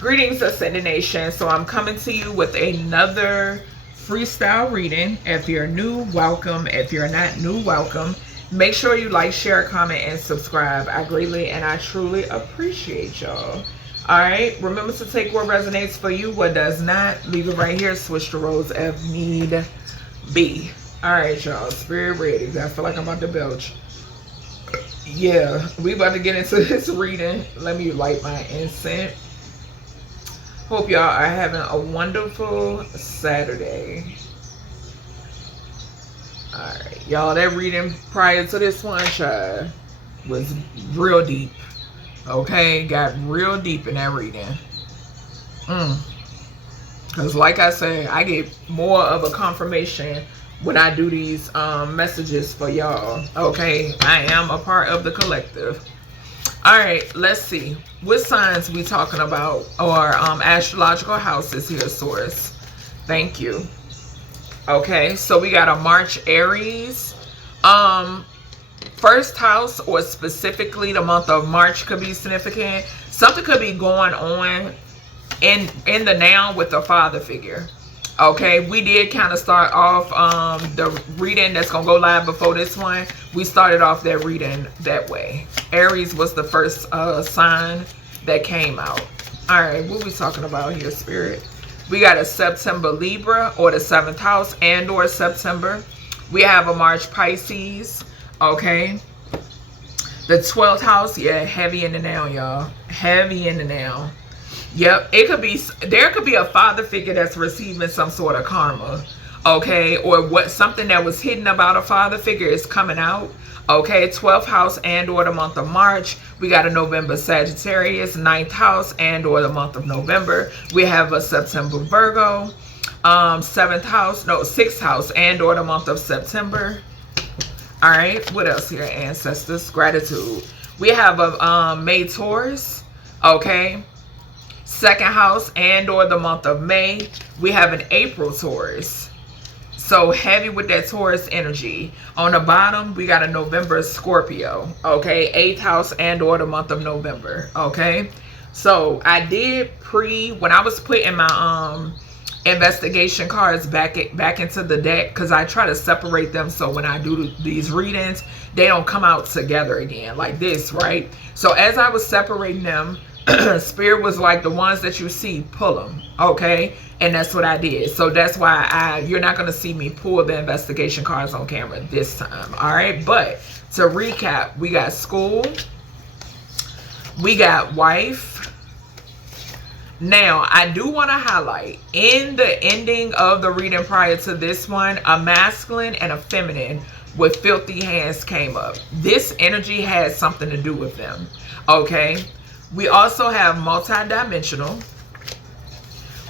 Greetings, Ascended Nation. So I'm coming to you with another freestyle reading. If you're new, welcome. If you're not new, welcome. Make sure you like, share, comment, and subscribe. I greatly and I truly appreciate y'all. Alright, remember to take what resonates for you, what does not. Leave it right here. Switch the roles if need be. Alright, y'all. Spirit ready. I feel like I'm about to belch. Yeah, we about to get into this reading. Let me light my incense. Hope y'all are having a wonderful Saturday. Alright, y'all, that reading prior to this one, child, was real deep. Okay, got real deep in that reading. Because like I said, I get more of a confirmation when I do these messages for y'all. Okay, I am a part of the collective. Alright, let's see. What signs we talking about, or astrological houses here, source? Thank you. Okay, so we got a March Aries. First house, or specifically the month of March, could be significant. Something could be going on in the now with the father figure. Okay, we did kind of start off the reading that's going to go live before this one. We started off that reading that way. Aries was the first sign that came out. All right, what we talking about here, Spirit? We got a September Libra, or the 7th house, and or September. We have a March Pisces. Okay. The 12th house, yeah, heavy in the now, y'all. Heavy in the now. Yep, it could be, there could be a father figure that's receiving some sort of karma, okay, or what, something that was hidden about a father figure is coming out, okay. 12th house and or the month of March. We got a November Sagittarius, 9th house and or the month of November. We have a September Virgo, 7th house, no, 6th house and or the month of September. All right, what else here, ancestors? Gratitude. We have a May Taurus, okay. 2nd house and or the month of May. We have an April Taurus. So heavy with that Taurus energy. On the bottom, we got a November Scorpio. Okay, 8th house and or the month of November. Okay, so I did when I was putting my investigation cards back into the deck, because I try to separate them so when I do these readings, they don't come out together again like this, right? So as I was separating them, Spirit was like, the ones that you see, pull them, okay? And that's what I did. So that's why you're not going to see me pull the investigation cards on camera this time, all right? But to recap, we got school, we got wife. Now, I do want to highlight, in the ending of the reading prior to this one, a masculine and a feminine with filthy hands came up. This energy has something to do with them, okay? We also have multidimensional.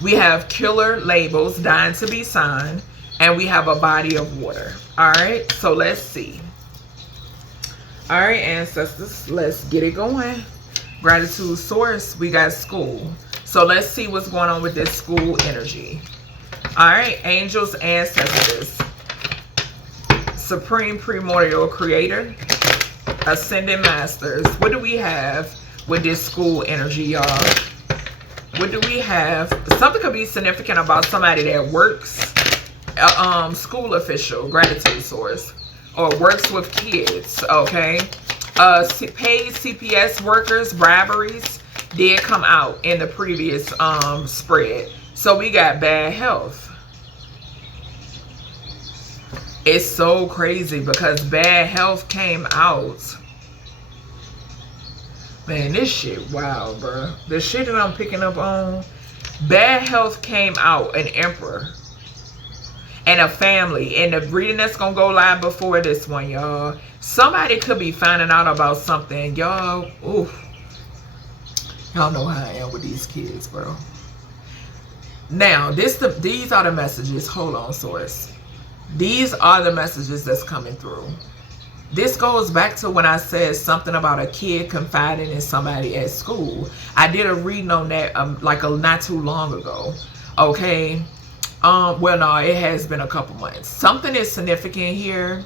We have killer labels, dying to be signed. And we have a body of water. All right, so let's see. All right, ancestors, let's get it going. Gratitude source, we got school. So let's see what's going on with this school energy. All right, angels, ancestors. Supreme primordial creator. Ascended masters. What do we have with this school energy, y'all? What do we have? Something could be significant about somebody that works, school official, gratitude source, or works with kids, okay? Paid CPS workers, briberies did come out in the previous spread. So we got bad health. It's so crazy because bad health came out. Man, this shit wild, bro. The shit that I'm picking up on. Bad health came out, an emperor. And a family. And the reading that's going to go live before this one, y'all. Somebody could be finding out about something. Y'all, oof. Y'all know how I am with these kids, bro. Now, these are the messages. Hold on, source. These are the messages that's coming through. This goes back to when I said something about a kid confiding in somebody at school. I did a reading on that not too long ago. Okay. Well, no, it has been a couple months. Something is significant here.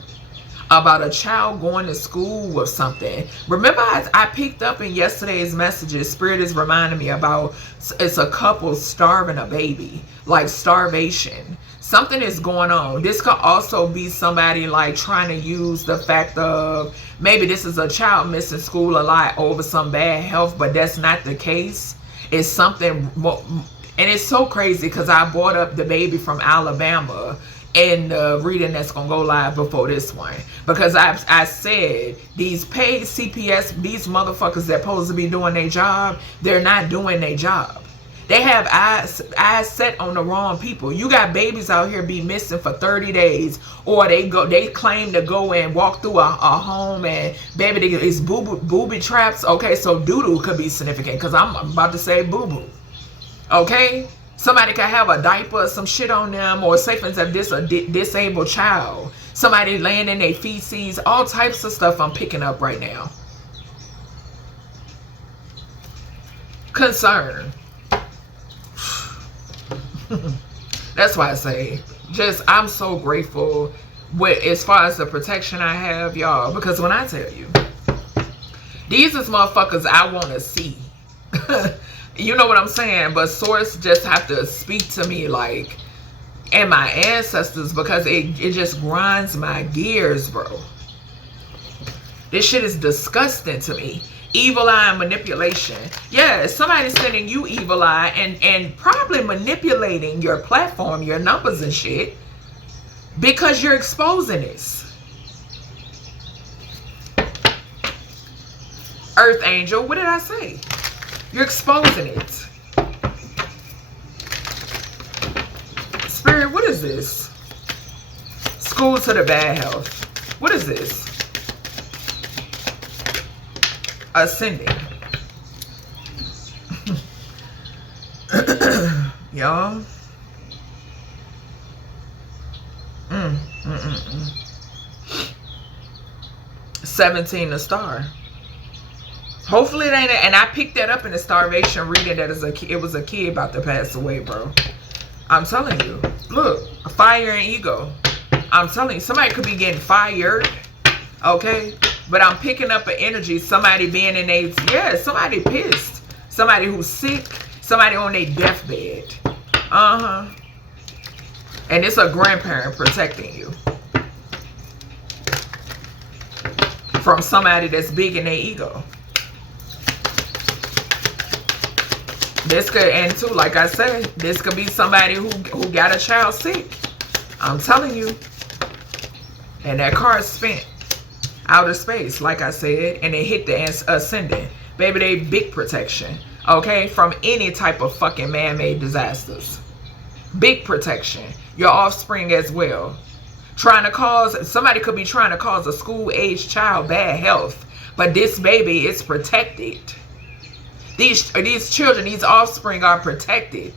about a child going to school with something. Remember, I picked up in yesterday's messages, Spirit is reminding me about, it's a couple starving a baby, like starvation. Something is going on. This could also be somebody like trying to use the fact of maybe this is a child missing school a lot over some bad health, but that's not the case. It's something, and it's so crazy because I brought up the baby from Alabama in the reading that's gonna go live before this one, because I said these paid CPS, these motherfuckers that supposed to be doing their job, they're not doing their job. They have eyes set on the wrong people. You got babies out here be missing for 30 days, or they claim to go and walk through a home and baby, it's booby traps. Okay, so doo-doo could be significant because I'm about to say boo-boo. Okay, somebody could have a diaper or some shit on them, or say for instance this a disabled child, somebody laying in their feces, all types of stuff I'm picking up right now. Concern. That's why I say, just I'm so grateful with as far as the protection I have, y'all, because when I tell you, these is motherfuckers I want to see. You know what I'm saying? But source just have to speak to me like, and my ancestors, because it just grinds my gears, bro. This shit is disgusting to me. Evil eye and manipulation. Yeah, somebody's sending you evil eye and probably manipulating your platform, your numbers and shit, because you're exposing this. Earth angel, what did I say? You're exposing it. Spirit, what is this? School to the bad health. What is this? Ascending. Y'all. 17 the star. Hopefully it ain't, and I picked that up in the starvation reading that it was a kid about to pass away, bro. I'm telling you. Look, fire and ego. I'm telling you, somebody could be getting fired. Okay? But I'm picking up an energy, somebody being in a, yeah, somebody pissed. Somebody who's sick, somebody on their deathbed. And it's a grandparent protecting you from somebody that's big in their ego. This could, and too, like I said, this could be somebody who got a child sick. I'm telling you. And that card spent outer space, like I said, and it hit the ascendant. Baby, they big protection, okay, from any type of fucking man-made disasters. Big protection. Your offspring as well. Trying to cause, somebody could be trying to cause a school-aged child bad health, but this baby is protected. These children, these offspring are protected.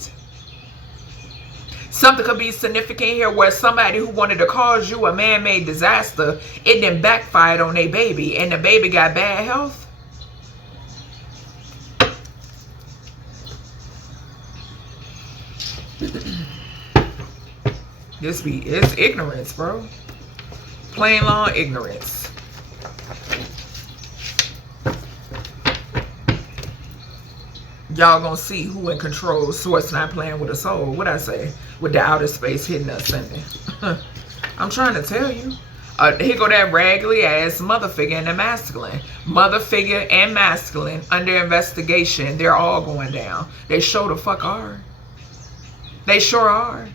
Something could be significant here where somebody who wanted to cause you a man-made disaster, it then backfired on their baby, and the baby got bad health. It's ignorance, bro. Plain long ignorance. Y'all gonna see who in control. Source not playing with a soul. What I say? With the outer space hidden ascending. I'm trying to tell you. Here go that raggedy ass mother figure and the masculine. Mother figure and masculine under investigation. They're all going down. They sure the fuck are. They sure are.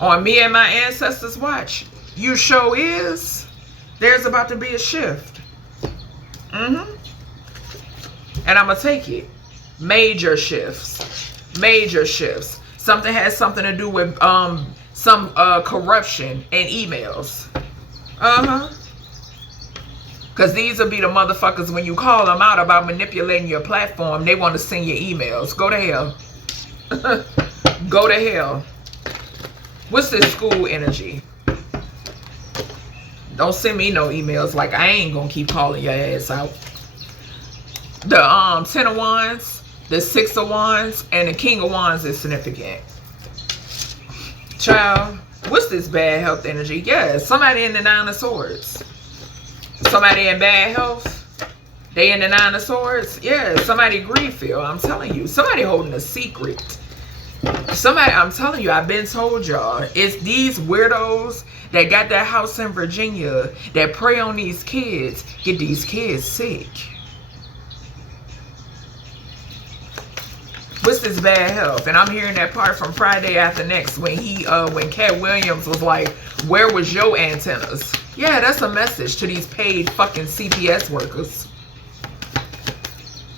On me and my ancestors' watch. You sure is. There's about to be a shift. And I'm gonna take it. Major shifts. Major shifts. Something has something to do with some corruption in emails. Because these will be the motherfuckers when you call them out about manipulating your platform, they want to send you emails. Go to hell. Go to hell. What's this school energy? Don't send me no emails. Like, I ain't gonna keep calling your ass out. The 10 of Wands, the 6 of Wands, and the King of Wands is significant. Child, What's this bad health energy? Yeah, somebody in the Nine of Swords. Somebody in bad health. They in the Nine of Swords. Yeah, somebody grief-filled. I'm telling you. Somebody holding a secret. Somebody, I'm telling you, I've been told y'all. It's these weirdos that got that house in Virginia that prey on these kids. Get these kids sick. What's this bad health? And I'm hearing that part from Friday After Next when when Cat Williams was like, where was your antennas? Yeah, that's a message to these paid fucking CPS workers.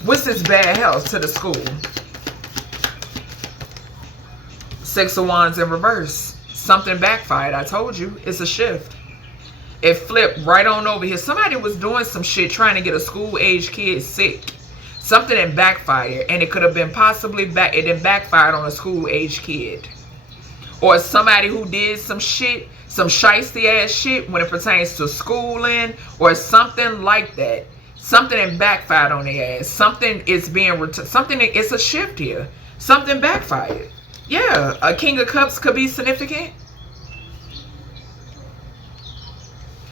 What's this bad health to the school? Six of Wands in reverse. Something backfired. I told you. It's a shift. It flipped right on over here. Somebody was doing some shit trying to get a school-age kid sick. Something that backfired, and it could have been possibly it backfired on a school-age kid. Or somebody who did some shit, some shiesty ass shit when it pertains to schooling or something like that. Something that backfired on their ass. Something is being it's a shift here. Something backfired. Yeah, a King of Cups could be significant.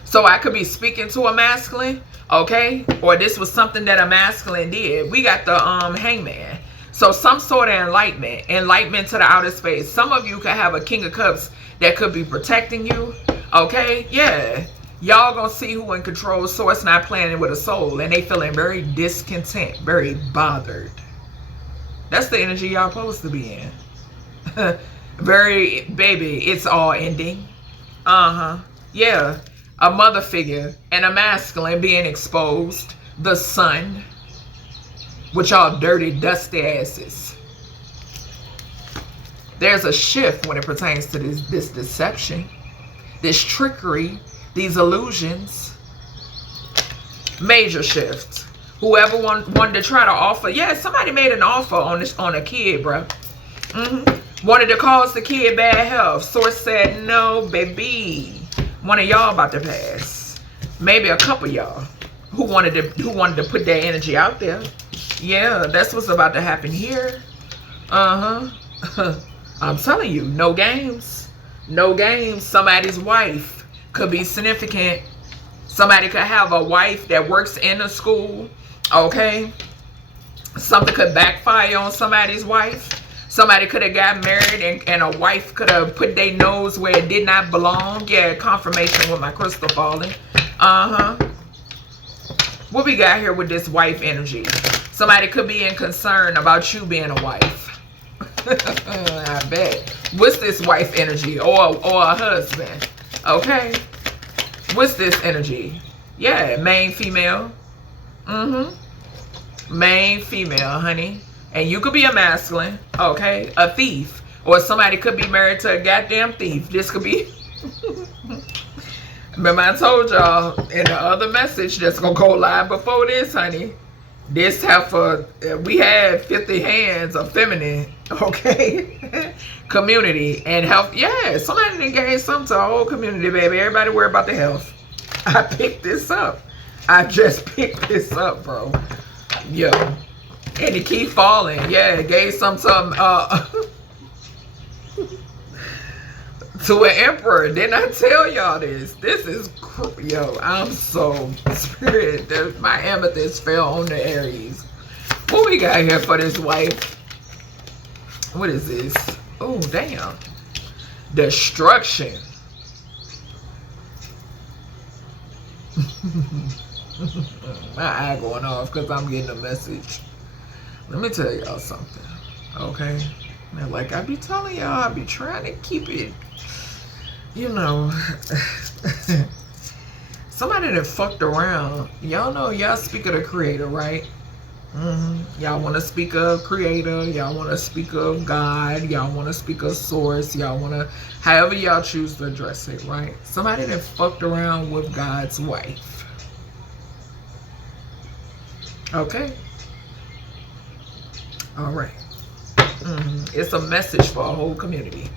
So I could be speaking to a masculine, okay? Or this was something that a masculine did. We got the Hangman. So some sort of enlightenment to the outer space. Some of you could have a King of Cups that could be protecting you, okay? Yeah. Y'all gonna see who in control, source, not playing with a soul. And they feeling very discontent, very bothered. That's the energy y'all supposed to be in. Very, baby, it's all ending. Yeah. A mother figure and a masculine being exposed. The sun. With y'all dirty, dusty asses. There's a shift when it pertains to this deception. This trickery. These illusions. Major shift. Whoever wanted to try to offer. Yeah, somebody made an offer on a kid, bro. Wanted to cause the kid bad health. Source said, no, baby. One of y'all about to pass. Maybe a couple y'all who wanted to put their energy out there. Yeah, that's what's about to happen here. I'm telling you, no games. No games. Somebody's wife could be significant. Somebody could have a wife that works in a school. Okay. Something could backfire on somebody's wife. Somebody could have got married and a wife could have put their nose where it did not belong. Yeah, confirmation with my crystal falling. What we got here with this wife energy? Somebody could be in concern about you being a wife. I bet. What's this wife energy or a husband? Okay. What's this energy? Yeah, main female. Main female, honey. And you could be a masculine, okay? A thief. Or somebody could be married to a goddamn thief. This could be... Remember I told y'all in the other message that's going to go live before this, honey. This heifer, we had 50 hands of feminine, okay? Community and health. Yeah, somebody done gave something to a whole community, baby. Everybody worry about the health. I picked this up. I just picked this up, bro. Yo. And it keep falling. Yeah, it gave some to an emperor. Didn't I tell y'all this? This is, yo, I'm so spirit. My amethyst fell on the Aries. What we got here for this wife? What is this? Oh, damn. Destruction. My eye going off because I'm getting a message. Let me tell y'all something, okay? Now, like I be telling y'all, I be trying to keep it, you know. Somebody that fucked around. Y'all know y'all speak of the creator, right? Y'all want to speak of creator. Y'all want to speak of God. Y'all want to speak of source. Y'all want to, however y'all choose to address it, right? Somebody that fucked around with God's wife. Okay? All right. It's a message for a whole community.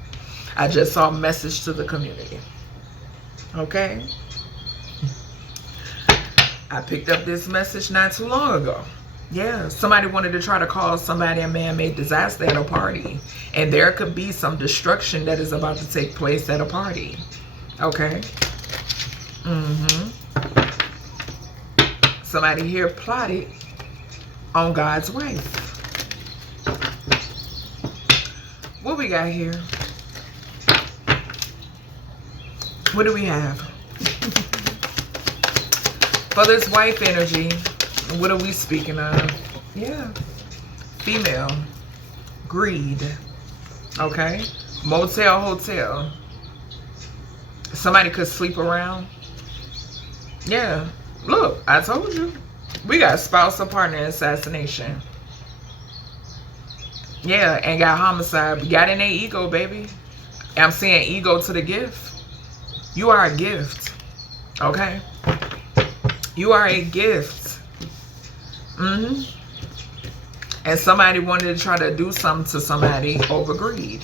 I just saw a message to the community. Okay? I picked up this message not too long ago. Yeah, somebody wanted to try to cause somebody a man-made disaster at a party. And there could be some destruction that is about to take place at a party. Okay? Somebody here plotted on God's wife. What we got here? What do we have? For this wife energy, what are we speaking of? Yeah. Female. Greed. Okay. Motel, hotel. Somebody could sleep around. Yeah. Look, I told you. We got spouse or partner assassination. Yeah, and got homicide. We got in their ego, baby. I'm saying ego to the gift. You are a gift. Okay? You are a gift. And somebody wanted to try to do something to somebody over greed.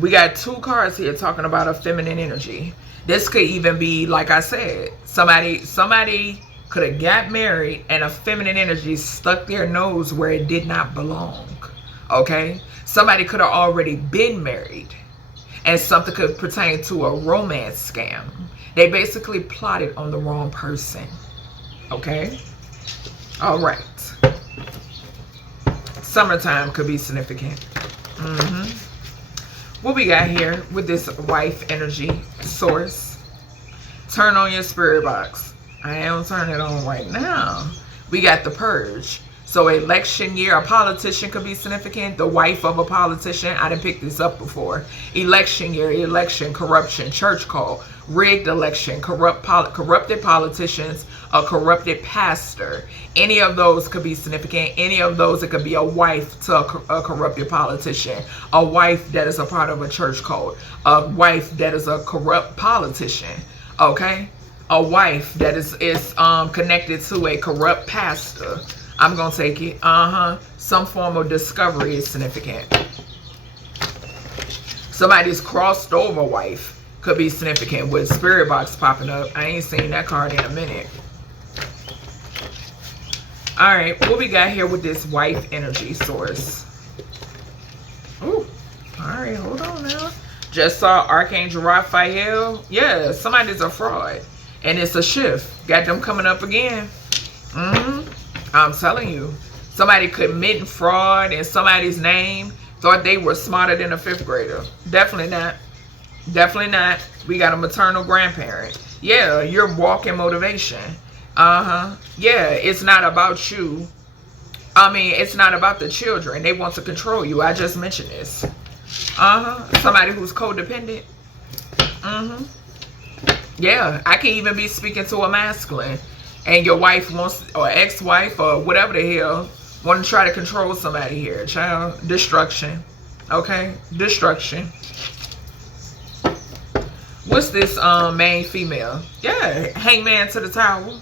We got two cards here talking about a feminine energy. This could even be, like I said, somebody could have got married and a feminine energy stuck their nose where it did not belong. Okay? Somebody could have already been married and something could pertain to a romance scam. They basically plotted on the wrong person. Okay? All right. Summertime could be significant. What we got here with this wife energy source? Turn on your spirit box. I am turning it on right now. We got the purge. So election year, a politician could be significant. The wife of a politician. I didn't pick this up before. Election year, election, corruption, church call, rigged election, corrupted politicians, a corrupted pastor. Any of those could be significant. Any of those, it could be a wife to a corrupted politician, a wife that is a part of a church cult, a wife that is a corrupt politician. Okay, a wife that is connected to a corrupt pastor. I'm gonna take it. Some form of discovery is significant. Somebody's crossed over wife could be significant with spirit box popping up. I ain't seen that card in a minute. All right, what we got here with this wife energy source? Ooh, all right, hold on now. Just saw Archangel Raphael. Yeah, somebody's a fraud, and it's a shift. Got them coming up again. I'm telling you, somebody committing fraud in somebody's name, thought they were smarter than a 5th grader. Definitely not. Definitely not. We got a maternal grandparent. Yeah, you're walking motivation. Yeah, it's not about you. I mean, it's not about the children. They want to control you. I just mentioned this. Somebody who's codependent. Yeah, I can even be speaking to a masculine. And your wife wants, or ex-wife, or whatever the hell, want to try to control somebody here. Child, destruction. Okay? Destruction. What's this main female? Yeah, hangman to the tower.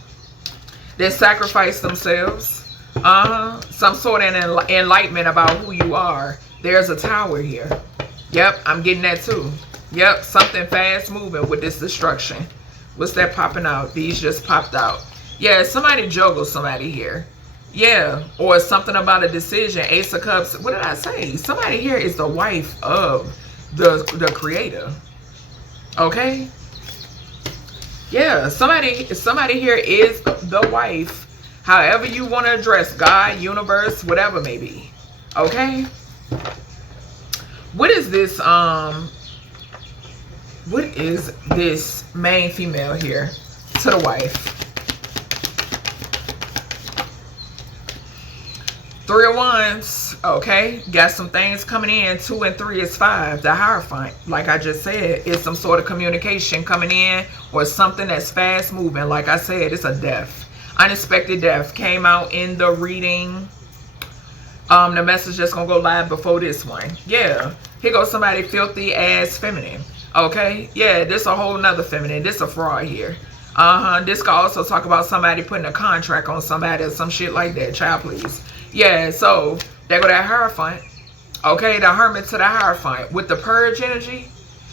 They sacrifice themselves. Some sort of enlightenment about who you are. There's a tower here. Yep, I'm getting that too. Yep, something fast moving with this destruction. What's that popping out? These just popped out. Yeah, somebody juggles somebody here. Yeah, or something about a decision. Ace of Cups. What did I say? Somebody here is the wife of the creator. Okay? Yeah, somebody here is the wife. However you want to address God, universe, whatever may be. Okay? What is this main female here to the wife? 3 of Wands, okay, got some things coming in. 2 and 3 is 5. The Hierophant, like I just said, is some sort of communication coming in or something that's fast moving. Like I said, it's a death. Unexpected death came out in the reading. The message that's gonna go live before this one. Yeah, here goes somebody filthy ass feminine. Okay, yeah, this a whole nother feminine. This a fraud here. This could also talk about somebody putting a contract on somebody or some shit like that. Child, please. Yeah, so there go that Hierophant. Okay, the Hermit to the Hierophant. With the purge energy,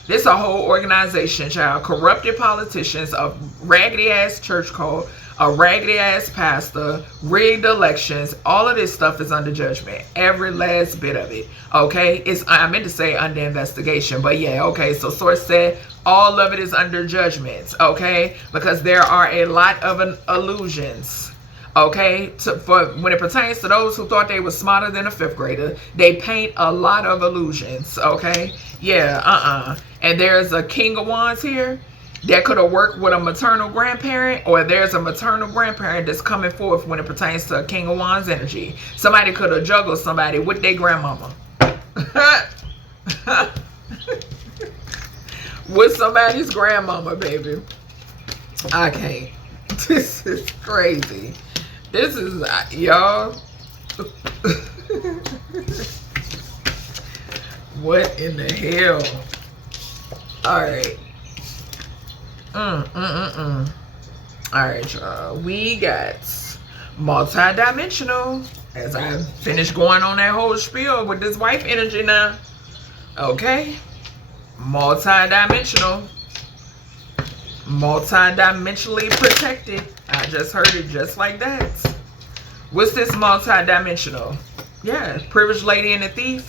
this a whole organization, child. Corrupted politicians, a raggedy ass church cult, a raggedy ass pastor, rigged elections. All of this stuff is under judgment. Every last bit of it. Okay, I meant to say under investigation, but yeah, okay. So source said all of it is under judgment. Okay, because there are a lot of illusions. Okay, for when it pertains to those who thought they were smarter than a 5th grader, they paint a lot of illusions. Okay, yeah, and there's a King of Wands here that could have worked with a maternal grandparent, or there's a maternal grandparent that's coming forth when it pertains to a King of Wands energy. Somebody could have juggled somebody with their grandmama. With somebody's grandmama, baby. I can't. This is crazy. This is, y'all. What in the hell? Alright. Alright, y'all. We got multi-dimensional. As I finish going on that whole spiel with this wife energy now. Okay. Multi-dimensional. Multi-dimensionally protected. I just heard it just like that. What's this multi-dimensional? Yeah, privileged lady and a thief.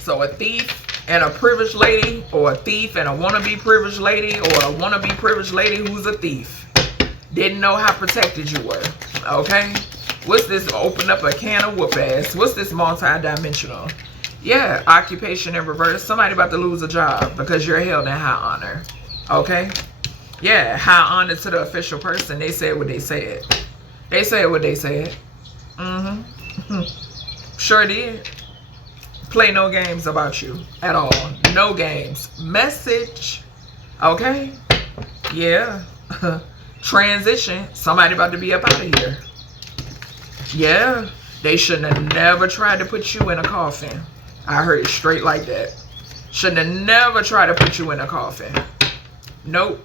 So a thief and a privileged lady, or a thief and a wannabe privileged lady, or a wannabe privileged lady who's a thief. Didn't know how protected you were. Okay? What's this? Open up a can of whoop ass. What's this multi-dimensional? Yeah, occupation in reverse. Somebody about to lose a job because you're held in high honor. Okay? Yeah, high honor to the official person. They said what they said. They said what they said. Sure did. Play no games about you at all. No games. Message. Okay? Yeah. Transition. Somebody about to be up out of here. Yeah. They shouldn't have never tried to put you in a coffin. I heard it straight like that. Shouldn't have never tried to put you in a coffin. Nope.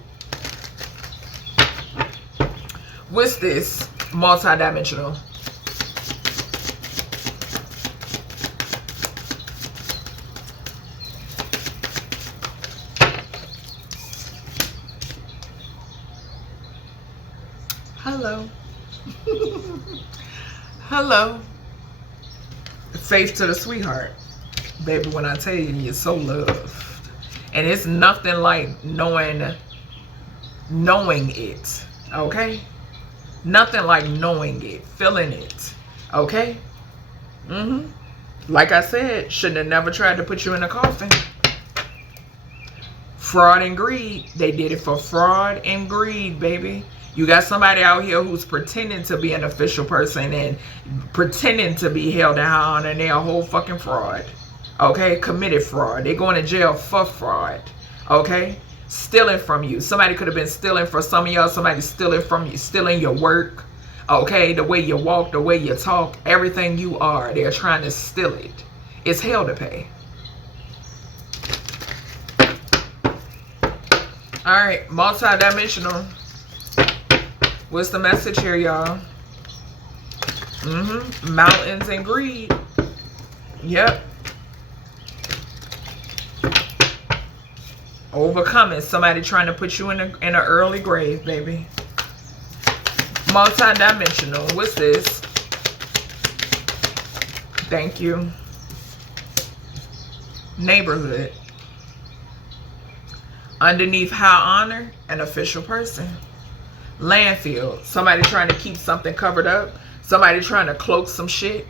What's this? Multi-dimensional. Hello. Hello. Faith to the sweetheart. Baby, when I tell you, you're so loved. And it's nothing like knowing it. Okay? Nothing like knowing it. Feeling it. Okay? Like I said, shouldn't have never tried to put you in a coffin. Fraud and greed. They did it for fraud and greed, baby. You got somebody out here who's pretending to be an official person and pretending to be held in high honor, and they're a whole fucking fraud. Okay? Committed fraud. They're going to jail for fraud. Okay? Stealing from you. Somebody could have been stealing for some of y'all. Somebody stealing from you. Stealing your work. Okay? The way you walk, the way you talk, everything you are. They're trying to steal it. It's hell to pay. Alright. Multi-dimensional. What's the message here, y'all? Mountains and greed. Yep. Overcoming. Somebody trying to put you in an early grave, baby. Multi-dimensional. What's this? Thank you. Neighborhood. Underneath high honor, an official person. Landfill. Somebody trying to keep something covered up. Somebody trying to cloak some shit.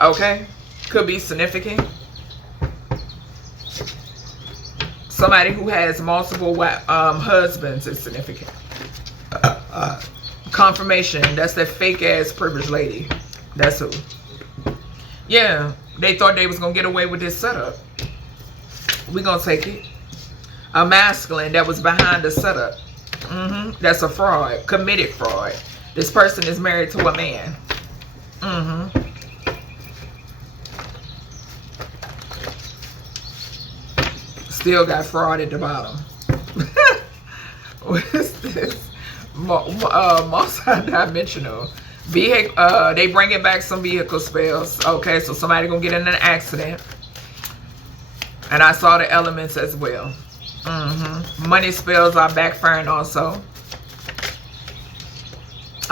Okay? Could be significant. Somebody who has multiple husbands is significant. Confirmation. That's that fake ass privileged lady. That's who. Yeah. They thought they was going to get away with this setup. We going to take it. A masculine that was behind the setup. That's a fraud. Committed fraud. This person is married to a man. Still got fraud at the bottom. What is this? Multi-dimensional. They bringing back some vehicle spells. Okay, so somebody gonna get in an accident. And I saw the elements as well. Money spells are backfiring also.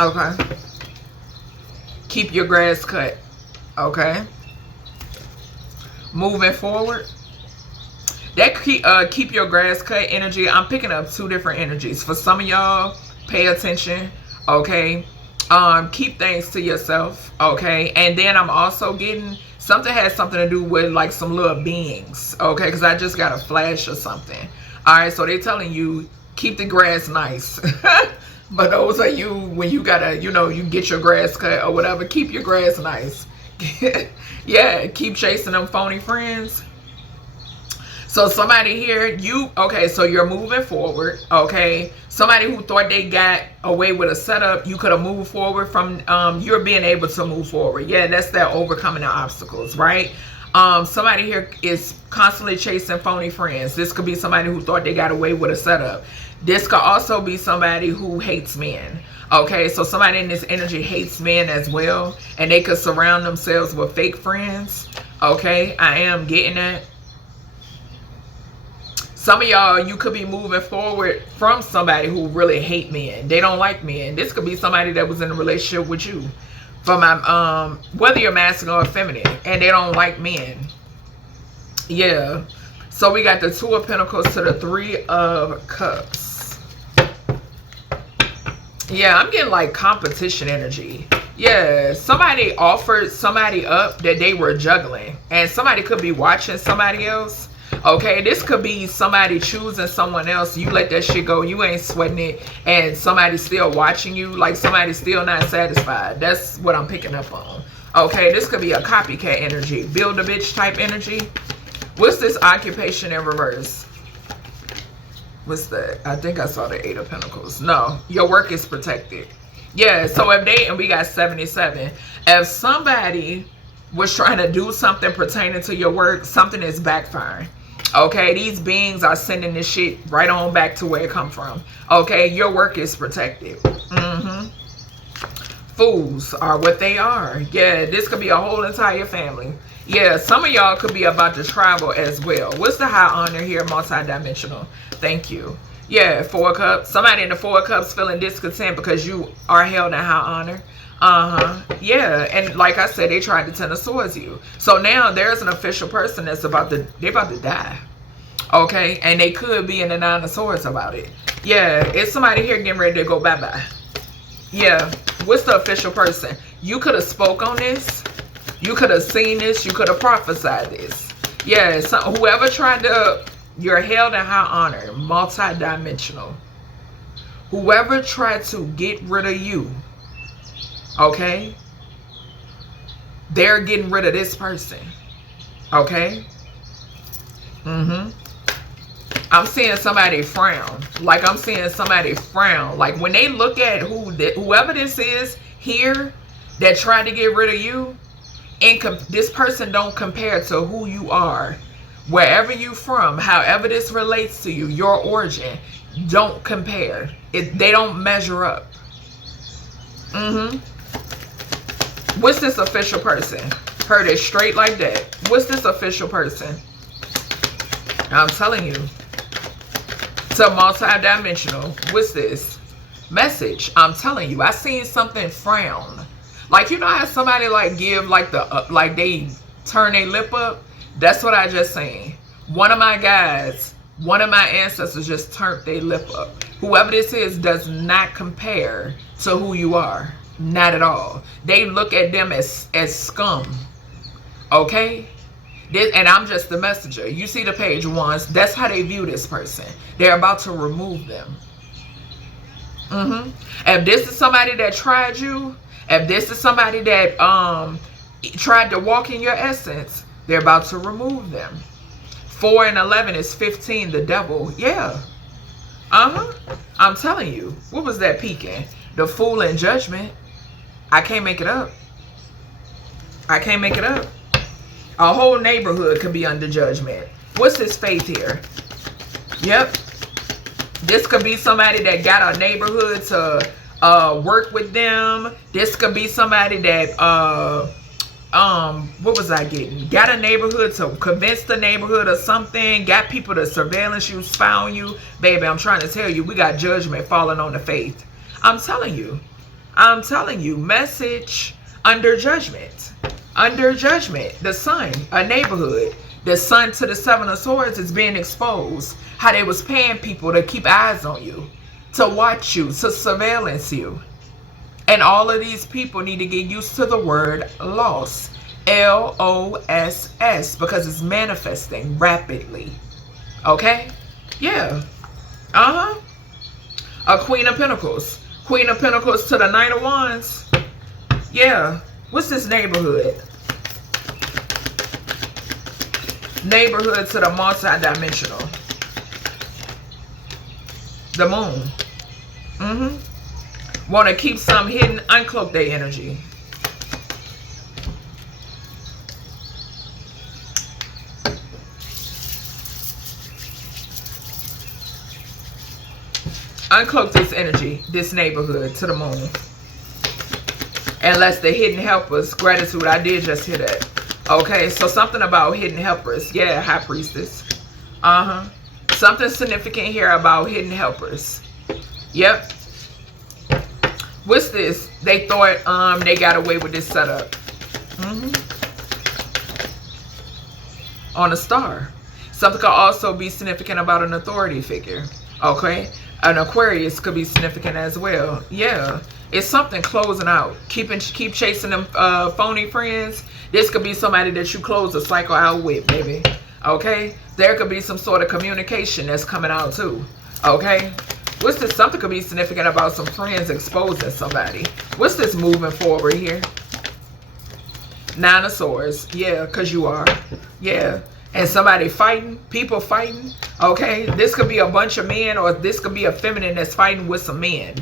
Okay. Keep your grass cut. Okay. Moving forward. That keep your grass cut energy. I'm picking up two different energies. For some of y'all, pay attention. Okay. Keep things to yourself. Okay. And then I'm also getting something has something to do with like some little beings. Okay. Because I just got a flash or something. All right. So they're telling you keep the grass nice. But those are you when you gotta, you know, you get your grass cut or whatever. Keep your grass nice. Yeah, keep chasing them phony friends. So somebody here, okay, so you're moving forward, okay? Somebody who thought they got away with a setup, you could have moved forward from, you're being able to move forward. Yeah, that's that overcoming the obstacles, right? Somebody here is constantly chasing phony friends. This could be somebody who thought they got away with a setup. This could also be somebody who hates men. Okay, so somebody in this energy hates men as well. And they could surround themselves with fake friends. Okay, I am getting that. Some of y'all, you could be moving forward from somebody who really hate men. They don't like men. This could be somebody that was in a relationship with you. From whether you're masculine or feminine. And they don't like men. Yeah. So we got the Two of Pentacles to the Three of Cups. Yeah, I'm getting like competition energy. Yeah, somebody offered somebody up that they were juggling. And somebody could be watching somebody else. Okay, this could be somebody choosing someone else. You let that shit go. You ain't sweating it. And somebody's still watching you. Like somebody's still not satisfied. That's what I'm picking up on. Okay, this could be a copycat energy. Build a bitch type energy. What's this occupation in reverse? What's that? I think I saw the Eight of Pentacles. No, your work is protected. Yeah, so if they, and we got 77. If somebody was trying to do something pertaining to your work, something is backfiring. Okay, these beings are sending this shit right on back to where it come from. Okay, your work is protected. Fools are what they are. Yeah, this could be a whole entire family. Yeah, some of y'all could be about to travel as well. What's the high honor here? Multidimensional. Thank you. Yeah, Four of Cups. Somebody in the Four of Cups feeling discontent because you are held in high honor. Yeah, and like I said, they tried to Ten of Swords you. So now there's an official person that's they're about to die. Okay, and they could be in the Nine of Swords about it. Yeah, it's somebody here getting ready to go bye-bye. Yeah, what's the official person? You could have spoke on this. You could have seen this. You could have prophesied this. Yeah, so whoever tried to, you're held in high honor, multidimensional. Whoever tried to get rid of you, okay, they're getting rid of this person. Okay. I'm seeing somebody frown. Like I'm seeing somebody frown. Like when they look at whoever this is here that tried to get rid of you, this person don't compare to who you are. Wherever you from, however this relates to you, your origin, don't compare. They don't measure up. What's this official person? Heard it straight like that. What's this official person? I'm telling you. It's a multi-dimensional. What's this? Message. I'm telling you. I seen something frown. Like, you know how somebody like give like the, like they turn their lip up? That's what I just seen. One of my guys, one of my ancestors just turned their lip up. Whoever this is does not compare to who you are. Not at all. They look at them as scum. Okay? And I'm just the messenger. You see the page once. That's how they view this person. They're about to remove them. If this is somebody that tried you, if this is somebody that tried to walk in your essence, they're about to remove them. 4 and 11 is 15, the devil. Yeah. I'm telling you. What was that peeking? The Fool in Judgment. I can't make it up. I can't make it up. A whole neighborhood could be under judgment. What's this faith here? Yep. This could be somebody that got a neighborhood to work with them. This could be somebody that what was I getting? Got a neighborhood to convince the neighborhood of something. Got people to surveillance you, spy on you. Baby, I'm trying to tell you, we got judgment falling on the faith. I'm telling you. I'm telling you, message under judgment. Under judgment. The sun, a neighborhood. The sun to the Seven of Swords is being exposed. How they was paying people to keep eyes on you, to watch you, to surveillance you. And all of these people need to get used to the word loss. L-O-S-S, because it's manifesting rapidly. Okay? Yeah. A Queen of Pentacles. Queen of Pentacles to the Knight of Wands. Yeah. What's this neighborhood? Neighborhood to the multi-dimensional. The moon. Want to keep some hidden, uncloak their energy. Uncloak this energy, this neighborhood to the moon. Unless the hidden helpers, gratitude, I did just hear that. Okay, so something about hidden helpers. Yeah, High Priestess. Something significant here about hidden helpers. Yep. What's this? They thought they got away with this setup. On a star. Something could also be significant about an authority figure. Okay. An Aquarius could be significant as well. Yeah. It's something closing out. Keep chasing them phony friends. This could be somebody that you close the cycle out with, baby. Okay? There could be some sort of communication that's coming out too. Okay? What's this? Something could be significant about some friends exposing somebody. What's this moving forward here? Nine of Swords. Yeah, because you are. Yeah. And somebody fighting. People fighting. Okay? This could be a bunch of men, or this could be a feminine that's fighting with some men.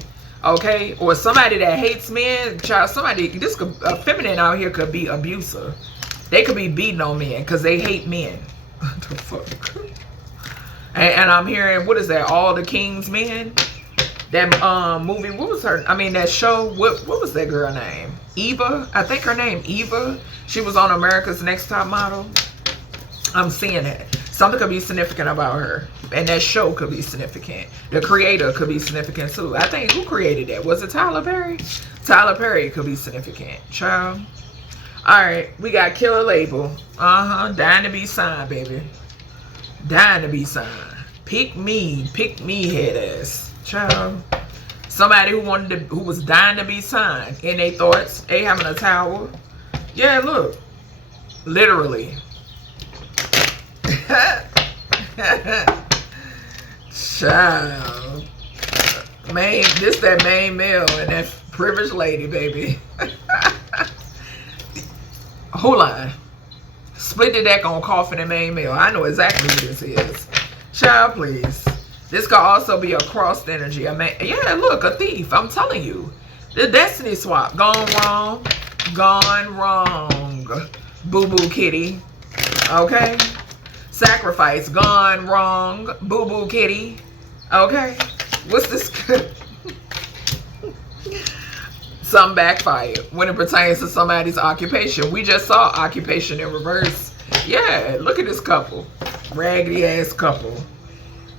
Okay? Or somebody that hates men. Child, somebody, this could, a feminine out here could be abusive. They could be beating on men because they hate men. What the fuck? And I'm hearing, what is that? All the King's Men? That movie, what was her, I mean that show, what was that girl name? Eva? I think her name Eva. She was on America's Next Top Model. I'm seeing it. Something could be significant about her. And that show could be significant. The creator could be significant too. I think, who created that? Was it Tyler Perry? Tyler Perry could be significant. Child. Alright, we got Killer Label. Dying to be signed, baby. Dying to be signed. Pick me head ass. Child. Somebody who was dying to be signed in their thoughts. They having a tower. Yeah, look. Literally. Child. This that main male and that privileged lady, baby. Hold on. Split the deck on coffin and main male. I know exactly who this is. Child, please. This could also be a crossed energy. Yeah, look, a thief. I'm telling you. The destiny swap. Gone wrong. Gone wrong. Boo-boo kitty. Okay? Sacrifice. Gone wrong. Boo-boo kitty. Okay? What's this? Some backfired when it pertains to somebody's occupation. We just saw occupation in reverse. Yeah, look at this couple. Raggedy ass couple.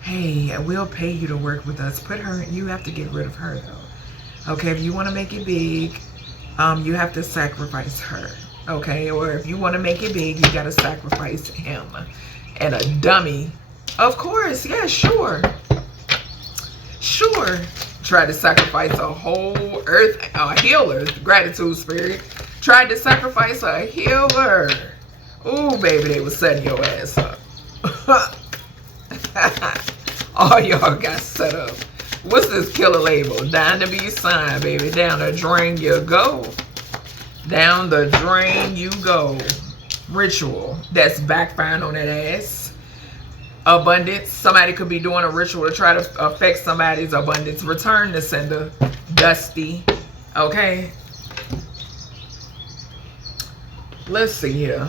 Hey, we'll pay you to work with us. Put her, you have to get rid of her though. Okay, if you want to make it big, you have to sacrifice her. Okay, or if you want to make it big, you got to sacrifice him. And a dummy. Of course, yeah, sure. Sure. Tried to sacrifice a whole earth, a healer, gratitude spirit. Tried to sacrifice a healer. Ooh, baby, they was setting your ass up. All y'all got set up. What's this killer label? Dying to be signed, baby. Down the drain you go. Down the drain you go. Ritual. That's backfiring on that ass. Abundance. Somebody could be doing a ritual to try to affect somebody's abundance. Return the sender. Dusty. Okay. Let's see here.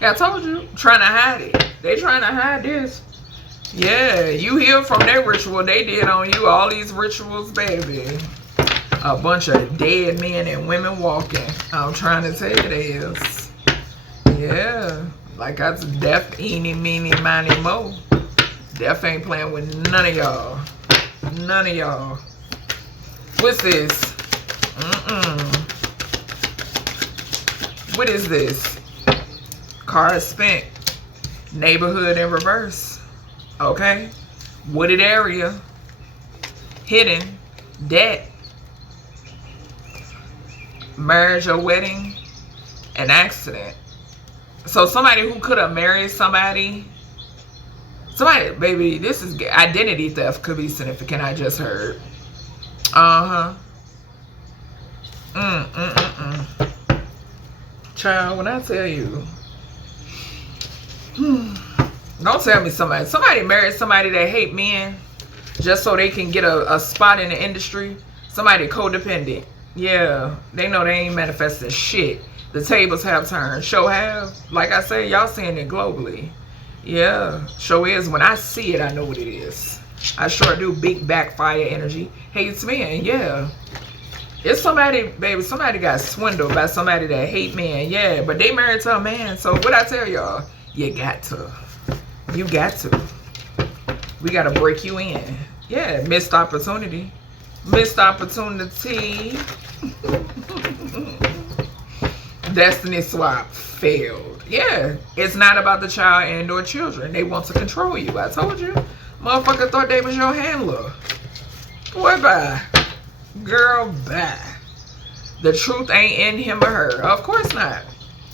Yeah, I told you. Trying to hide it. They trying to hide this. Yeah, you hear from that ritual they did on you. All these rituals, baby. A bunch of dead men and women walking. I'm trying to tell you it is. Yeah. Like that's death, eeny, meeny, miny, mo. Death ain't playing with none of y'all. None of y'all. What's this? What is this? Card spent. Neighborhood in reverse. Okay. Wooded area. Hidden. Debt. Marriage or wedding. An accident. So somebody who could have married somebody. Somebody, baby, this is identity theft could be significant. I just heard. Child, when I tell you, don't tell me somebody married somebody that hate men just so they can get a spot in the industry. Somebody codependent. Yeah, they know they ain't manifesting shit. The tables have turned. Show have. Like I said, y'all seeing it globally. Yeah, show is. When I see it, I know what it is. I sure do. Big backfire energy. Hates men. Yeah. It's somebody, baby, somebody got swindled by somebody that hate men. Yeah, but they married to a man. So what I tell y'all, you got to. You got to. We got to break you in. Yeah, missed opportunity. Missed opportunity. Destiny swap failed. Yeah, it's not about the child and or children. They want to control you. I told you. Motherfucker thought they was your handler. Boy, bye. Girl, bye. The truth ain't in him or her. Of course not.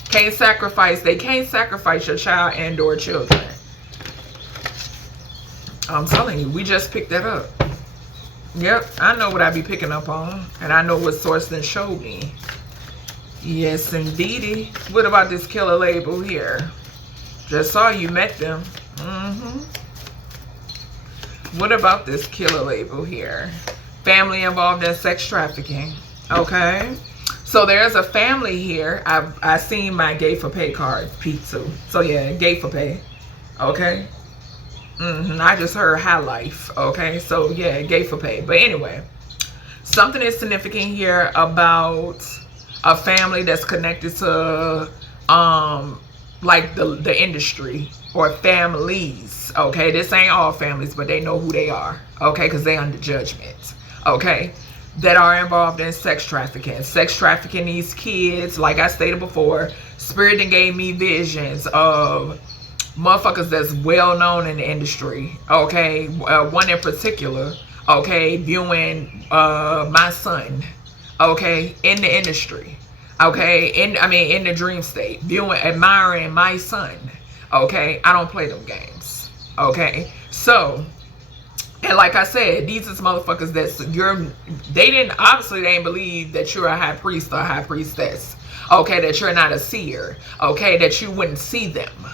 Can't sacrifice. They can't sacrifice your child and or children. I'm telling you, we just picked that up. Yep, I know what I be picking up on. And I know what source then showed me. Yes, indeedy. What about this killer label here? Just saw you met them. What about this killer label here? Family involved in sex trafficking. Okay. So there's a family here. I seen my gay for pay card peek too. So yeah, gay for pay. Okay. I just heard high life. Okay. So yeah, gay for pay. But anyway, something is significant here about a family that's connected to like the industry or families. Okay, this ain't all families, but they know who they are. Okay, because they under judgment. Okay, that are involved in sex trafficking. Sex trafficking these kids, like I stated before, Spirit then gave me visions of motherfuckers that's well known in the industry. Okay, one in particular. Okay, viewing my son. Okay, in the industry. Okay, in the dream state, viewing, admiring my son. Okay, I don't play them games. Okay, so, and like I said, these is motherfuckers that's they didn't believe that you're a high priest or a high priestess. Okay, that you're not a seer. Okay, that you wouldn't see them.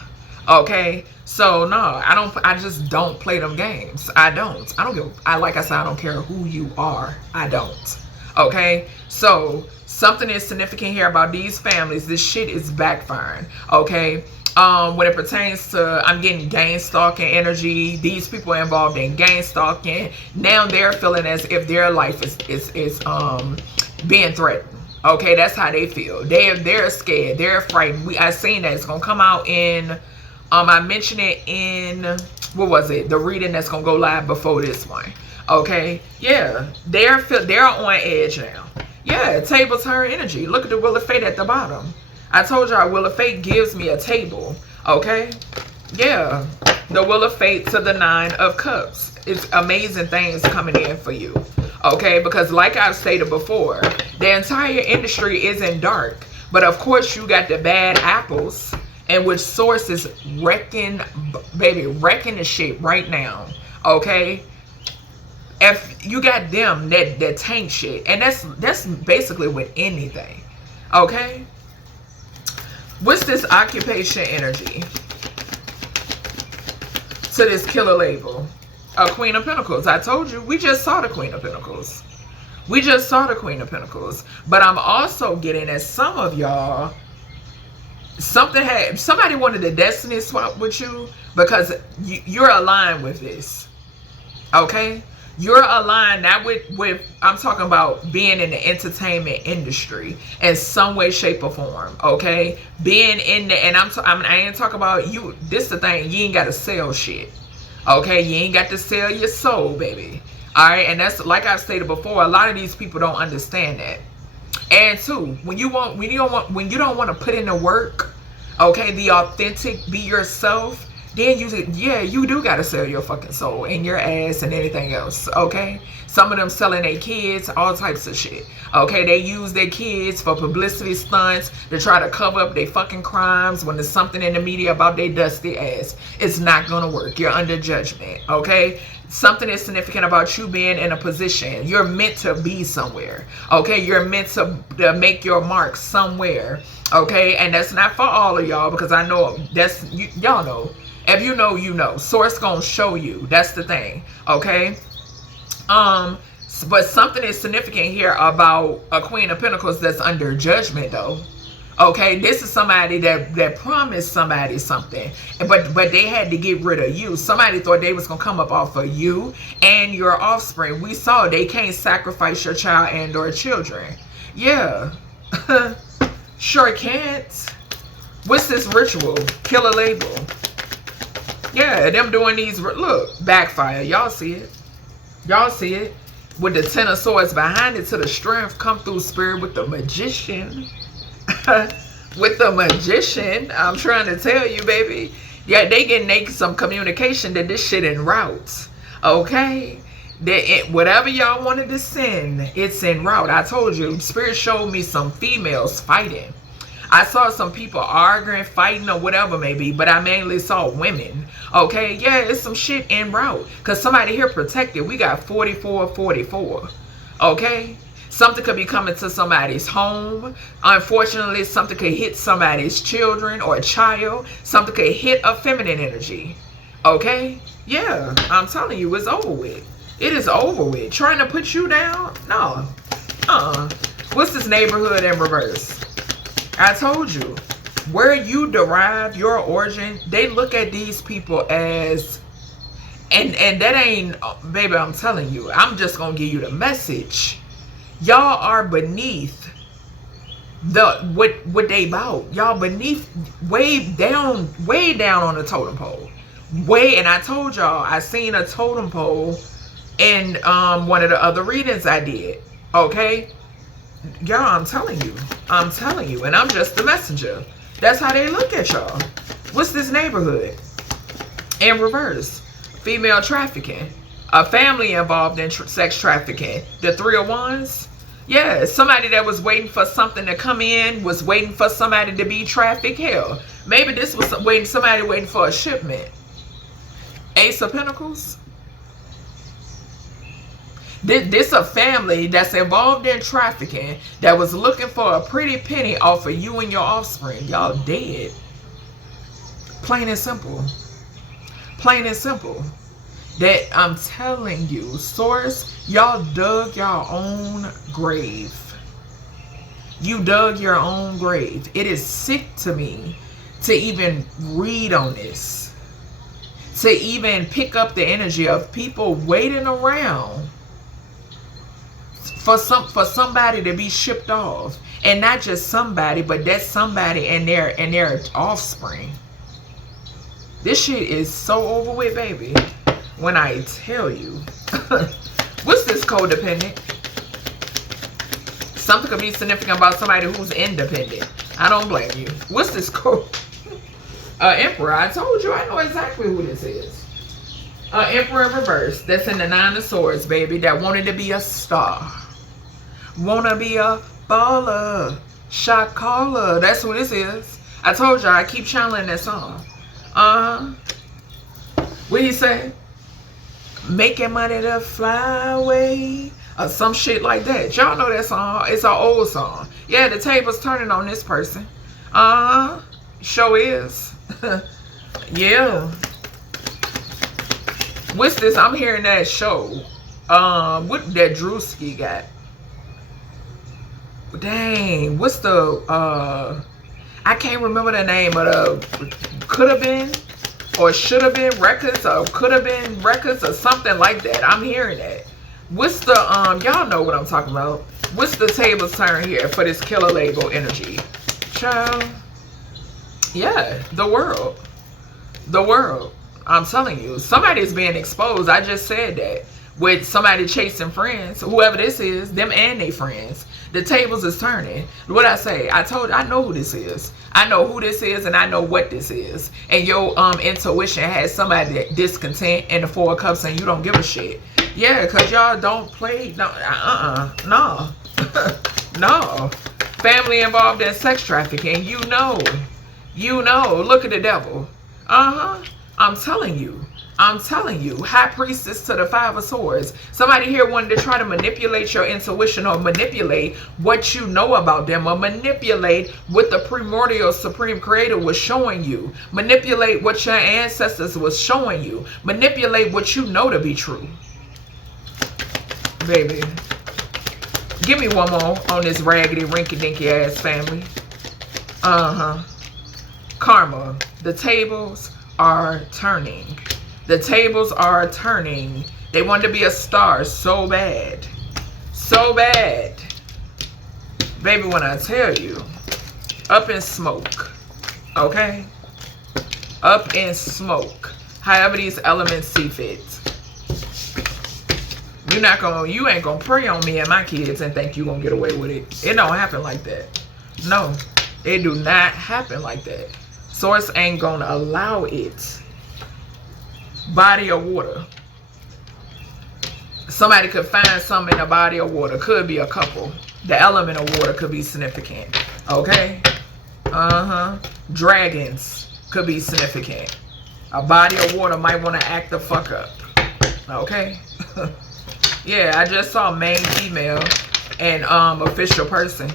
Okay, so no, I just don't play them games. I don't like I said, I don't care who you are. I don't. Okay, so something is significant here about these families. This shit is backfiring. Okay, when it pertains to, I'm getting gang stalking energy. These people are involved in gang stalking. Now they're feeling as if their life is being threatened. Okay, that's how they feel. They're scared. They're frightened. I seen that. It's gonna come out in I mentioned it in, what was it? The reading that's gonna go live before this one. Okay, yeah, they're on edge now. Yeah, table turn energy. Look at the Wheel of Fate at the bottom. I told y'all Wheel of Fate gives me a table. Okay, yeah, the Wheel of Fate to the 9 of Cups. It's amazing things coming in for you. Okay, because like I've stated before, the entire industry isn't dark, but of course you got the bad apples, and which source is wrecking the shit right now. Okay, if you got them that tank shit, and that's basically with anything. Okay, what's this occupation energy to this killer label? A Queen of Pentacles. I told you, we just saw the Queen of Pentacles. We just saw the Queen of Pentacles. But I'm also getting at some of y'all, somebody wanted a destiny swap with you because you're aligned with this. Okay, you're aligned not with I'm talking about being in the entertainment industry in some way, shape, or form. Okay, being in the, and I ain't talking about you. This the thing, you ain't got to sell shit. Okay, you ain't got to sell your soul, baby. All right, and that's like I've stated before. A lot of these people don't understand that. And two, when you don't want to put in the work, okay, the authentic, be yourself, then you do gotta sell your fucking soul and your ass and anything else, okay? Some of them selling their kids, all types of shit, okay? They use their kids for publicity stunts to try to cover up their fucking crimes when there's something in the media about their dusty ass. It's not gonna work. You're under judgment, okay? Something is significant about you being in a position. You're meant to be somewhere, okay? You're meant to make your mark somewhere, okay? And that's not for all of y'all, because I know that's, y'all know. If you know, you know. Source gonna show you. That's the thing, okay? But something is significant here about a Queen of Pentacles that's under judgment, though. Okay, this is somebody that promised somebody something, but they had to get rid of you. Somebody thought they was gonna come up off of you and your offspring. We saw they can't sacrifice your child and or children. Yeah, sure can't. What's this ritual? Kill a label. Yeah, them doing these, look, backfire. Y'all see it. Y'all see it. With the Ten of Swords behind it, to the strength come through spirit with the Magician. With the Magician, I'm trying to tell you, baby. Yeah, they can make some communication that this shit en route. Okay? Whatever y'all wanted to send, it's en route. I told you, spirit showed me some females fighting. I saw some people arguing, fighting, or whatever maybe, but I mainly saw women. Okay, yeah, it's some shit en route. Because somebody here protected. We got 4444. Okay? Something could be coming to somebody's home. Unfortunately, something could hit somebody's children or a child. Something could hit a feminine energy. Okay? Yeah, I'm telling you, it's over with. It is over with. Trying to put you down? No. What's this neighborhood in reverse? I told you, where you derive your origin, they look at these people as, and that ain't, baby, I'm telling you, I'm just going to give you the message. Y'all are beneath what they about. Y'all beneath, way down on the totem pole. And I told y'all, I seen a totem pole in one of the other readings I did. Okay? Y'all, I'm telling you, and I'm just the messenger. That's how they look at y'all. What's this neighborhood? In reverse, female trafficking, a family involved in sex trafficking. The Three of Wands, yeah, somebody that was waiting for something to come in, was waiting for somebody to be trafficked. Hell, maybe this was somebody waiting for a shipment. Ace of Pentacles. This a family that's involved in trafficking that was looking for a pretty penny off of you and your offspring. Y'all dead. Plain and simple. Plain and simple. That I'm telling you, source, y'all dug your own grave. You dug your own grave. It is sick to me to even read on this. To even pick up the energy of people waiting around for somebody to be shipped off, and not just somebody, but that's somebody and their offspring. This shit is so over with, baby. When I tell you, what's this codependent? Something could be significant about somebody who's independent. I don't blame you. What's this code? Emperor. I told you, I know exactly who this is. Emperor in reverse. That's in the Nine of Swords, baby. That wanted to be a star. Wanna be a baller, shot caller. That's who this is. I told y'all, I keep channeling that song. What he say? Making money to fly away, or some shit like that. Y'all know that song. It's an old song. Yeah, the table's turning on this person. Show is. Yeah. What's this? I'm hearing that show. What that Drewski got? Dang, what's the I can't remember the name of the could have been or should have been records, or could have been records, or something like that. I'm hearing that. What's the y'all know what I'm talking about. What's the table's turn here for this killer label energy? Child. Yeah, the world. The world. I'm telling you, somebody's being exposed. I just said that. with somebody chasing friends, whoever this is, them and they friends. The tables is turning. What I say? I know who this is. I know who this is, and I know what this is. And your intuition has somebody that discontent in the Four of Cups, and you don't give a shit. Yeah, because y'all don't play. No, no. No. Family involved in sex trafficking. You know. Look at the devil. I'm telling you. High priestess to the Five of Swords. Somebody here wanted to try to manipulate your intuition, or manipulate what you know about them, or manipulate what the primordial supreme creator was showing you. Manipulate what your ancestors was showing you. Manipulate what you know to be true. Baby. Give me one more on this raggedy, rinky-dinky ass family. Karma. The tables are turning. The tables are turning. They wanted to be a star so bad. So bad. Baby, when I tell you, up in smoke. Okay? Up in smoke. However these elements see fit. You ain't gonna prey on me and my kids and think you gonna get away with it. It don't happen like that. No, it do not happen like that. Source ain't gonna allow it. Body of water. Somebody could find something in a body of water. Could be a couple. The element of water could be significant. Okay? Dragons could be significant. A body of water might want to act the fuck up. Okay? Yeah, I just saw main female and official person.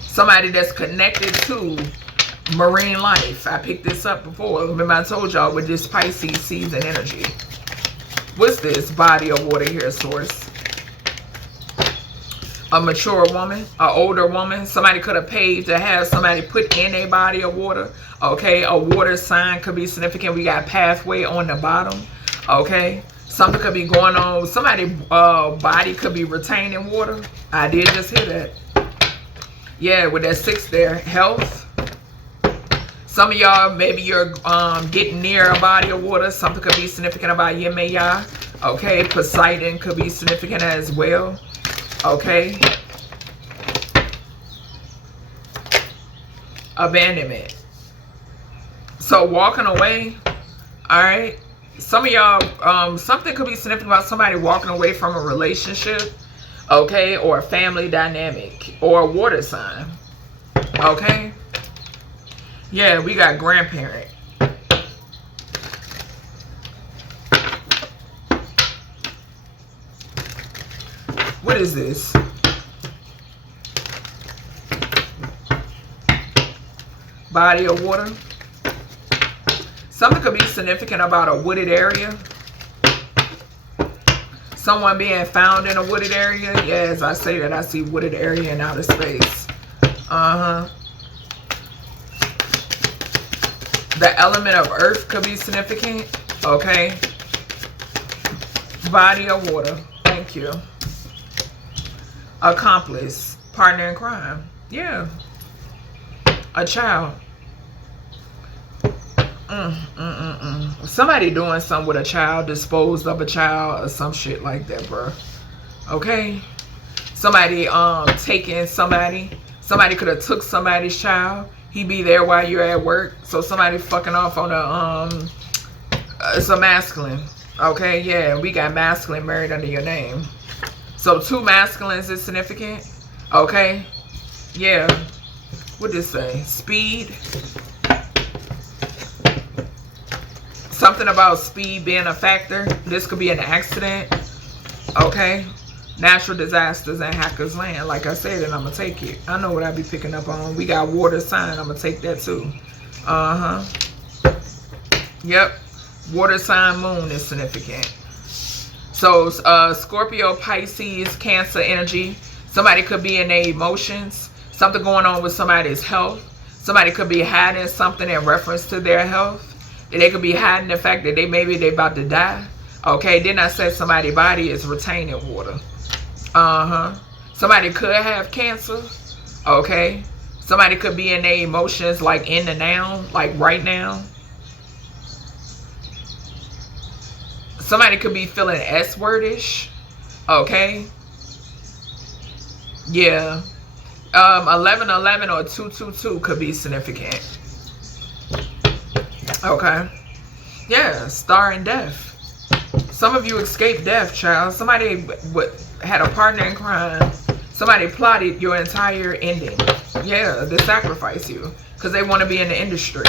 Somebody that's connected to marine life. I picked this up before. Remember I told y'all with this Pisces season energy. What's this body of water here, source? A mature woman, an older woman. Somebody could have paid to have somebody put in a body of water. Okay, a water sign could be significant. We got pathway on the bottom. Okay, something could be going on. Somebody's body could be retaining water. I did just hear that. Yeah, with that 6 there, health. Some of y'all, maybe you're getting near a body of water. Something could be significant about Yemaya. Okay, Poseidon could be significant as well. Okay. Abandonment. So walking away. Alright. Some of y'all, something could be significant about somebody walking away from a relationship. Okay, or a family dynamic. Or a water sign. Okay. Yeah, we got grandparent. What is this? Body of water. Something could be significant about a wooded area. Someone being found in a wooded area. Yeah, as I say that, I see wooded area in outer space. The element of earth could be significant. Okay. Body of water. Thank you. Accomplice. Partner in crime. Yeah. A child. Somebody doing something with a child, disposed of a child or some shit like that, bro. Okay. Somebody taking somebody. Somebody could have took somebody's child. He be there while you're at work. So somebody fucking off on a it's a masculine. Okay, yeah, we got masculine married under your name. So 2 masculines is significant. Okay. Yeah. What did it say? Speed. Something about speed being a factor. This could be an accident. Okay. Natural disasters in Hackers Land. Like I said, and I'm going to take it. I know what I be picking up on. We got water sign. I'm going to take that too. Yep. Water sign moon is significant. So, Scorpio, Pisces, Cancer energy. Somebody could be in their emotions. Something going on with somebody's health. Somebody could be hiding something in reference to their health. They could be hiding the fact that they about to die. Okay, then I said somebody's body is retaining water. Somebody could have cancer. Okay. Somebody could be in their emotions like in the now, like right now. Somebody could be feeling S-wordish. Okay. Yeah. 1111 or 222 could be significant. Okay. Yeah, star and death. Some of you escaped death, child. Somebody had a partner in crime. Somebody plotted your entire ending. Yeah, to sacrifice you because they want to be in the industry.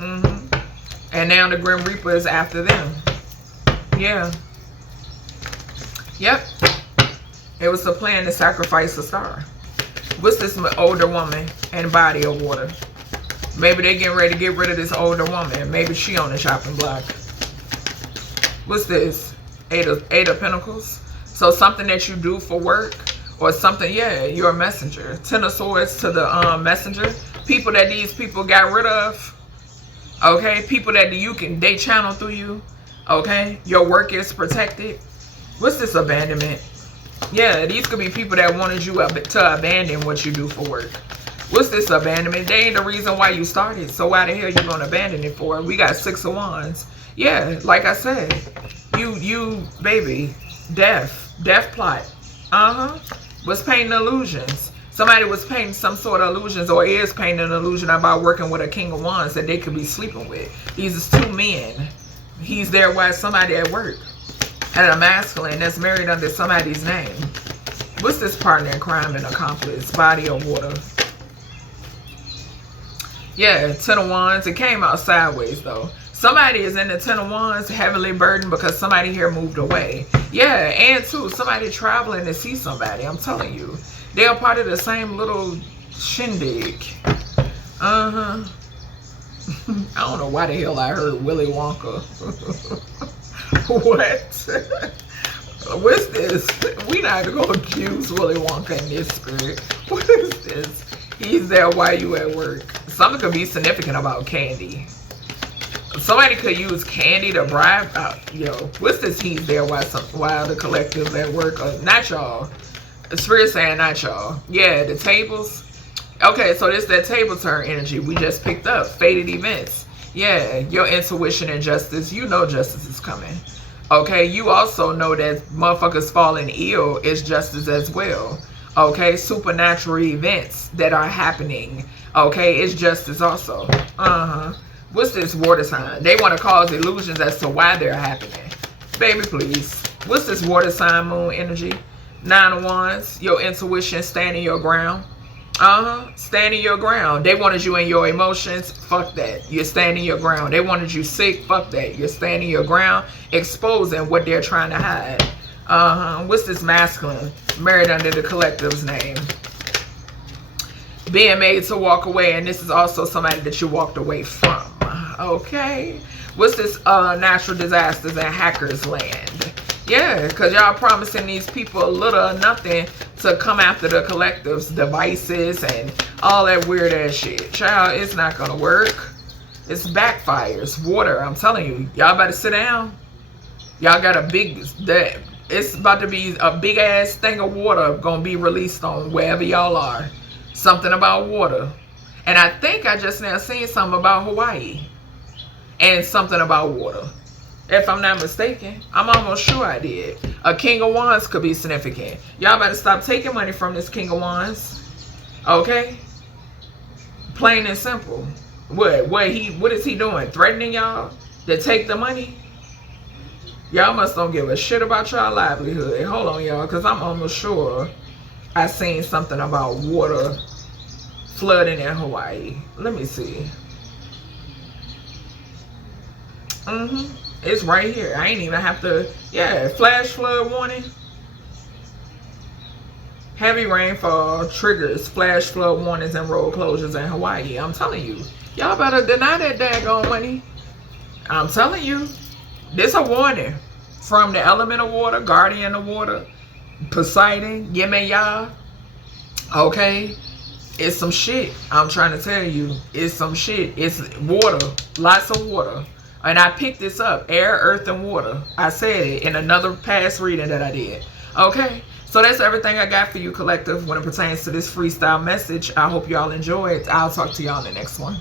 And now the Grim Reaper is after them. Yeah. Yep. It was the plan to sacrifice a star. What's this older woman and body of water? Maybe they getting ready to get rid of this older woman. Maybe she on the chopping block. What's this? Eight of Pentacles. So something that you do for work or something. Yeah, you're a messenger. 10 of Swords to the messenger. People that these people got rid of. Okay, people that they channel through you. Okay, your work is protected. What's this abandonment? Yeah, these could be people that wanted you to abandon what you do for work. What's this abandonment? They ain't the reason why you started. So why the hell you gonna abandon it for? We got 6 of Wands. Yeah, like I said, you baby, death plot. Was painting illusions. Somebody was painting some sort of illusions or is painting an illusion about working with a King of Wands that they could be sleeping with. These is 2 men. He's there while somebody at work. And a masculine that's married under somebody's name. What's this partner in crime and accomplice? Body of water. Yeah, 10 of Wands. It came out sideways though. Somebody is in the 10 of Wands heavily burdened because somebody here moved away. Yeah, and too, somebody traveling to see somebody. I'm telling you. They're part of the same little shindig. I don't know why the hell I heard Willy Wonka. What? What's this? We not gonna use Willy Wonka in this spirit. What is this? He's there while you at work. Something could be significant about candy. Somebody could use candy to bribe. What's this? He's there while the collectives at work. Not y'all. Spirit saying not y'all. Yeah, the tables. Okay, so this that table turn energy we just picked up. Fated events. Yeah, your intuition and justice. You know justice is coming. Okay, you also know that motherfuckers falling ill is justice as well. Okay, supernatural events that are happening. Okay, it's justice also. What's this water sign? They want to cause illusions as to why they're happening. Baby, please. What's this water sign moon energy? 9 of Wands. Your intuition, standing your ground. Standing your ground. They wanted you in your emotions. Fuck that. You're standing your ground. They wanted you sick. Fuck that. You're standing your ground. Exposing what they're trying to hide. What's this masculine? Married under the collective's name. Being made to walk away. And this is also somebody that you walked away from. Okay. What's this natural disasters and hackers land? Yeah, because y'all promising these people a little or nothing to come after the collective's devices and all that weird ass shit. Child, it's not gonna work. It's backfires. Water, I'm telling you. Y'all better sit down. Y'all got a big, it's about to be a big ass thing of water gonna be released on wherever y'all are. Something about water. And I think I just now seen something about Hawaii. And something about water. If I'm not mistaken. I'm almost sure I did. A King of Wands could be significant. Y'all better stop taking money from this King of Wands. Okay? Plain and simple. What is he doing? Threatening y'all to take the money? Y'all must don't give a shit about y'all livelihood. Hold on, y'all, because I'm almost sure I seen something about water flooding in Hawaii. Let me see. It's right here. I ain't even have to. Yeah, flash flood warning. Heavy rainfall triggers flash flood warnings and road closures in Hawaii. I'm telling you. Y'all better deny that daggone money. I'm telling you. This a warning from the element of water, guardian of water, Poseidon, Yemen-Yah. Okay? It's some shit. I'm trying to tell you. It's some shit. It's water. Lots of water. And I picked this up, air, earth, and water. I said it in another past reading that I did. Okay? So that's everything I got for you, collective, when it pertains to this freestyle message. I hope y'all enjoy it. I'll talk to y'all in the next one.